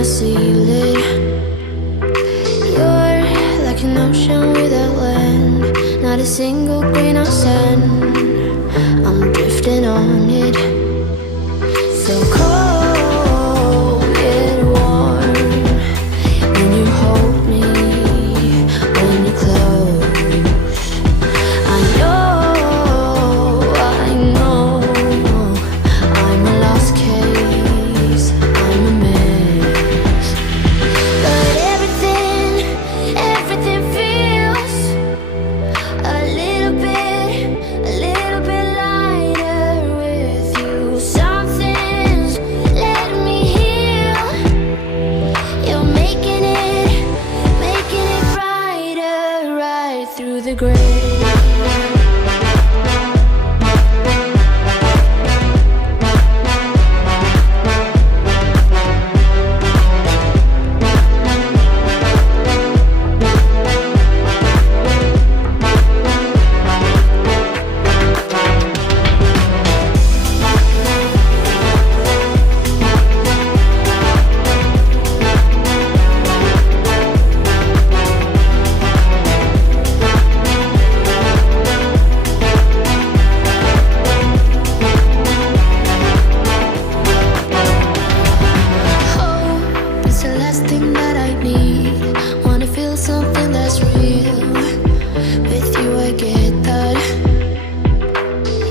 I seal it? You're like an ocean without land, not a single grain of sand. I'm drifting on it. So cold yet warm when you hold me, when you close. I know I'm a lost case, I'm a mess. But everything feels a little bit lighter with you. Something's letting me heal. You're making it brighter right through the gray. It's the last thing that I need. Wanna feel something that's real. With you I get that.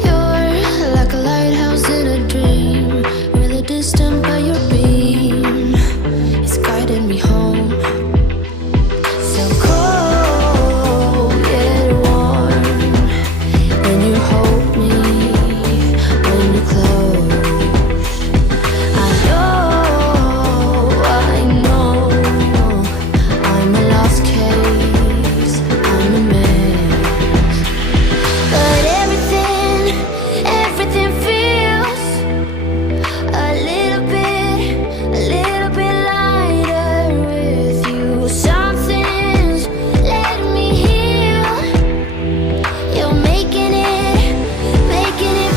You're like a lighthouse in a dream, really distant but your beam is guiding me home. So cold yet warm when you hold me, when you close. I know I'm a lost case, I'm a mess. But everything feels a little bit lighter with you. Something's letting me heal. You're making it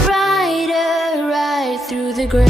brighter right through the gray.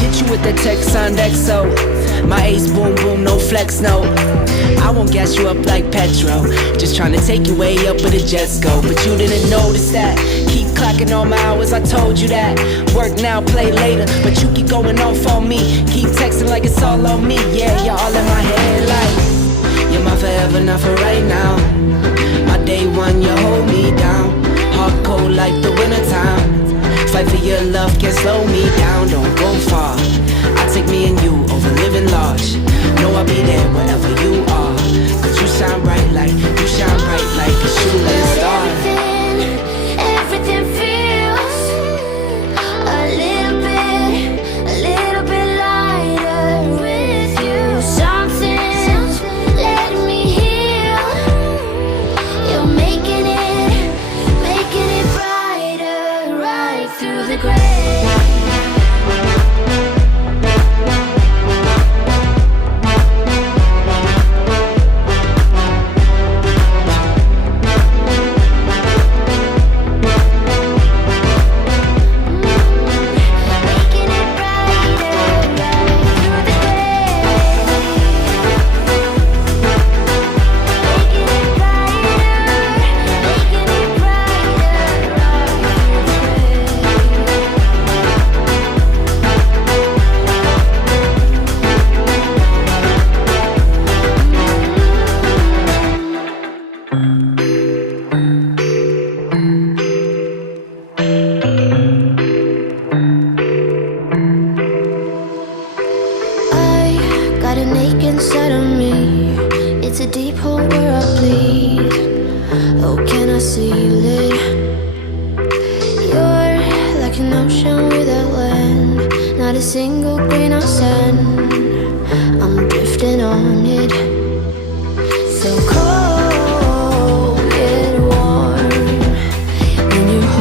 Hit you with that text on XO. My ace boom boom, no flex, no. I won't gas you up like petrol. Just trying to take you way up where the jets go. But you didn't notice that. Keep clocking all my hours, I told you that. Work now, play later. But you keep going off on me. Keep texting like it's all on me. Yeah, you're all in my head like you're my forever, not for right now. My day one, you hold me down. Hard cold like the wintertime. Fight for your love, can't slow me down. Don't go far. I take me and you over living large. Know I'll be there wherever you are. Cause you shine bright like a shooting star. Everything feels a little bit lighter with you. Something's letting me heal. You're making it brighter right through the gray. inside of me. It's a deep hole where I bleed. Oh, can I seal it? single grain of sand.